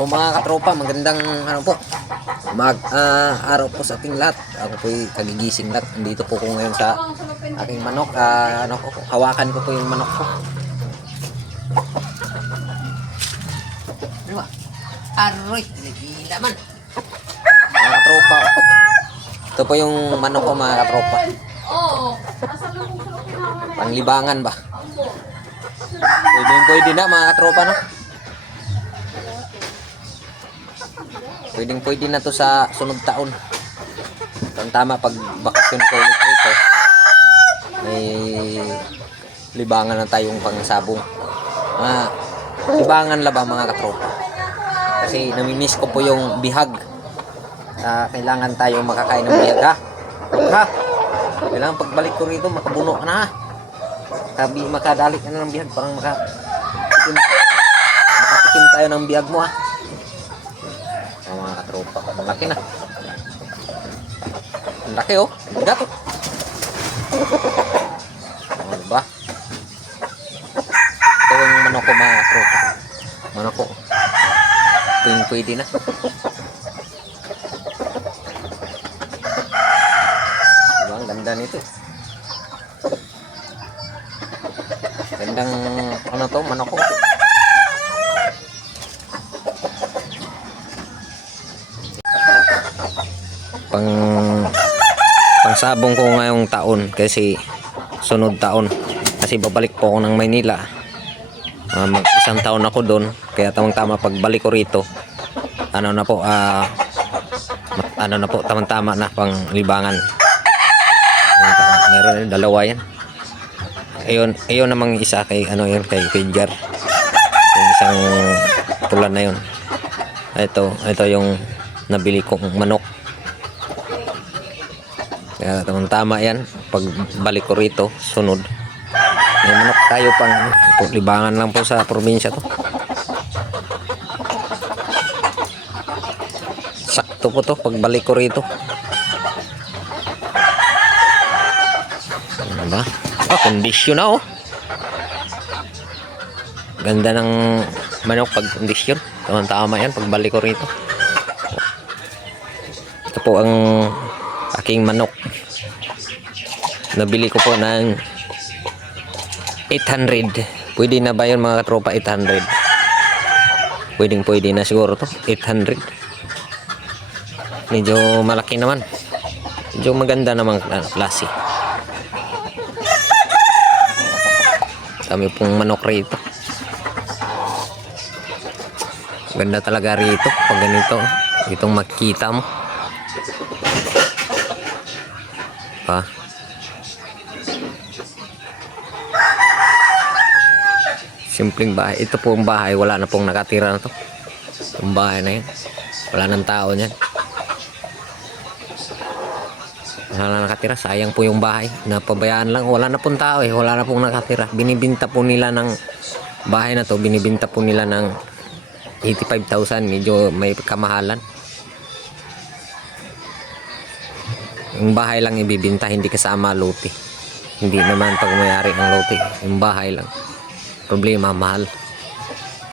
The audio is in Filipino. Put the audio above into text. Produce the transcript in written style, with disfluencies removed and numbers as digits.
Po mga katropa, magandang ano po, araw po sa ating lahat. Ako po'y kagigising lahat. Nandito po ko ngayon sa aking manok. Hawakan ko po yung manok ko. Ano ba? Aroy, nagila man. Mga katropa. Ito po yung manok ko mga katropa. Panglibangan ba? Pwede na mga katropa, no? Pwede na to sa sunod taon. Tama pag bakasyon ko ulit rito. May libangan na tayong pangsabong. Libangan la ba mga katropa? Kasi namimiss ko po yung bihag. Kailangan tayo makakain ng bihag ha. Ha? Kailangan pagbalik ko rito makabuno ka na ha. Makadalik ka na ng bihag. Parang makatikim tayo ng bihag mo ha. Mga katropa, malaki na. Ang laki oh, bigat. Ano ba? Ito yung manok ko mga katropa. Manok ko. Pwede na. Diba, ang ganda nito. Gandang ano to, manok ko. Pangsabong ko ngayong taon kasi sunod taon kasi babalik po ako ng Maynila. Isang taon ako doon kaya tamang-tama pagbalik ko rito ano na po tamang-tama na pang libangan. Meron dalawa yan. Ayun namang isa kay kay Jar. Yung isang tulan na yun. Ito yung nabili kong manok. Kaya tama yan. Pag balik ko rito, sunod. May manok tayo pang libangan lang po sa probinsya to. Sakto po to pag balik ko rito. Ano ba? Kondisyon na oh. Ganda ng manok pag kondisyon. Tama yan pag balik ko rito. Ito po ang aking manok. Nabili ko po ng 800. Pwede na ba yun mga katropa? 800. Pwede na siguro to. 800. Medyo malaki naman. Medyo maganda naman klase. Dami pong manok rito. Ganda talaga rito pag ganito. Itong makikita mo. Simpleng bahay. Ito po ang bahay. Wala na pong nakatira na to. Yung bahay na yun. Wala nang tao niyan. Wala na nakatira. Sayang po yung bahay. Napabayaan lang. Wala na pong tao eh. Wala na pong nakatira. Binibinta po nila ng bahay na to. Binibinta po nila ng 85,000. Medyo may kamahalan. Yung bahay lang ibibinta, hindi kasama lote. Hindi naman pag mayari ang lote. Yung bahay lang. Problema, mahal.